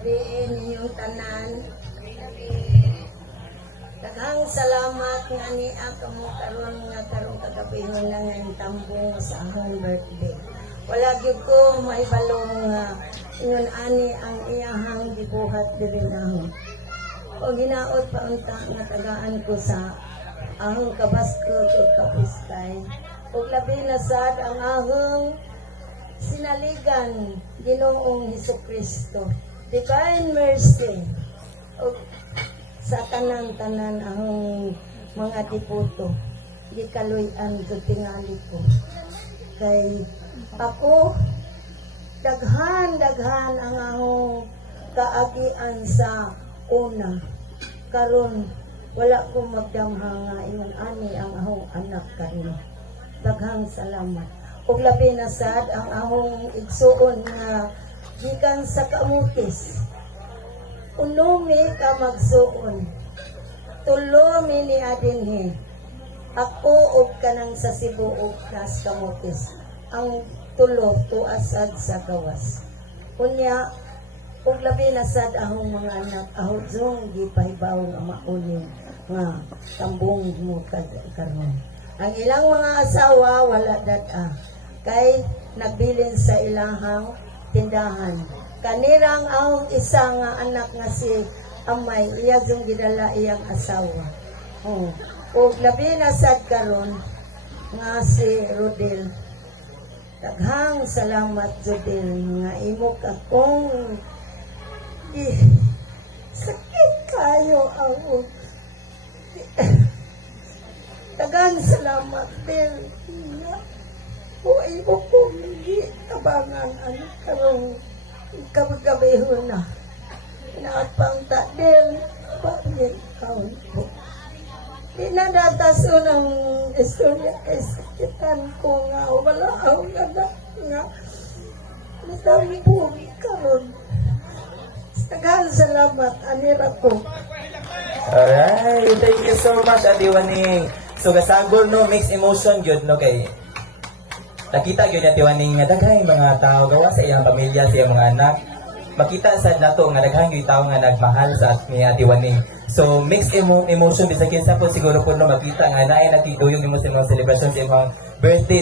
gabi ninyong tanan. Daghang salamat nga ni kamo karon kagabi na nga tambong sa akong birthday. Wala gyud ko maibalong nga ingon ani ang iyahang gibuhat diri nahon. O ginaot pa unta nga tagaan ko sa ahong kabasko ug kapiskay. Ug labi na sad ang ahong sinaligan Ginoong Hesukristo. Divine mercy. O sa tanan-tanan ahong mga diputo, di kaluyan ko tingali ko. Kay ako, daghan ang ahong kaagian sa una. Karon wala ko magdamha nga ingon ani ang ahong anak karon. Daghang salamat. Ug labi na sad ang ahong igsuon nga gikan sa kamutis. Unumi ka magsuon. Tulomi ni adinhi. Ako ug kanang sa Cebu ug kas kamutis. Ang tulo tuasad sa gawas. Unya ug labi na sad ahong mga anak ahodzong gipahibaw nga maulin nga tambong mo karon. Ang ilang mga asawa wala data kay nagbilin sa ilahang tindahan. Kanirang ang isa nga anak nga si Amay, iya yung gidala iyang asawa. O labi na sad karon nga si Rodel. Daghang salamat Rodel nga imo akong sakit kayo ang daghang salamat Del. O imo kong tabangan ang karong kabagabihon na napang takdil bakit kaon po di na dataso ng istorya kay sakitan ko nga wala ang anak nga natampo karon daghang salamat anira ko. Alright, thank you so much Ate Waning. So gasagol no mixed emotion gyud no kay nakita gyud Ate Waning nga daghang mga tao gawa sa iyang pamilya sa iyang mga anak. Makita sad nato nga daghang gyud tao nga nagmahal sa ni Ate Waning. So mixed emotion bisag kinsa po siguro po no makita nga naay natiduyong imo sa mga celebration sa imong birthday.